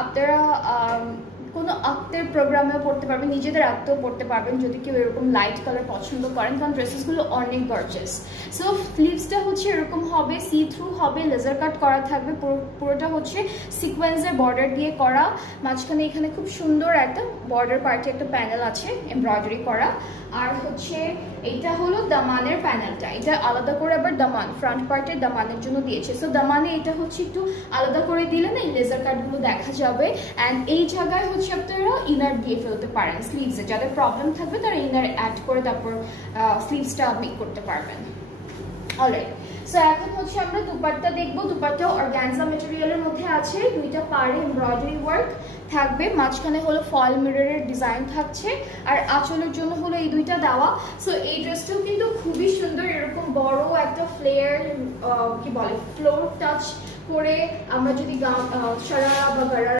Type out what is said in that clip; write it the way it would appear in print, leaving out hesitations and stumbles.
আপনারা কোনো আক্তের প্রোগ্রামেও পড়তে পারবেন, নিজেদের আক্তেও পড়তে পারবেন যদি কেউ এরকম লাইট কালার পছন্দ করেন, কারণ ড্রেসেসগুলো অনেক গর্জিয়াস। সো স্লিভসটা হচ্ছে এরকম হবে, সি থ্রু হবে, লেজার কাট করা থাকবে, পুরোটা হচ্ছে সিকোয়েন্সের বর্ডার দিয়ে করা। মাঝখানে এখানে খুব সুন্দর একটা বর্ডার পার্টে একটা প্যানেল আছে এমব্রয়ডারি করা। আর হচ্ছে এটা হলো দামানের প্যানেলটা, এটা আলাদা করে আবার দামান ফ্রন্ট পার্টের দামানের জন্য দিয়েছে। সো দামানে এটা হচ্ছে একটু আলাদা করে দিলে না এই লেজার কাটগুলো দেখা যাবে। অ্যান্ড এই জায়গায় হচ্ছে আপনারা ইনার দিয়ে ফেলতে পারেন স্লিভসে, যাদের প্রবলেম থাকবে তারা ইনার অ্যাড করে তারপর স্লিভসটা মেক করতে পারবেন। অলরাইট, সো এখন হচ্ছে আমরা দুপাট্টা দেখবো। দুপাট্টা অর্গানজা ম্যাটেরিয়ালের মধ্যে আছে, দুইটা পাড়ে এমব্রয়ডারি ওয়ার্ক থাকবে, মাঝখানে হলো ফল মিররের ডিজাইন থাকছে, আর আঁচলের জন্য হলো এই দুইটা দেওয়া। সো এই ড্রেসটাও কিন্তু খুবই সুন্দর, এরকম বড় একটা ফ্লেয়ার কি বলে ফ্লোর টাচ করে আমরা যদি সারারা বা গারারা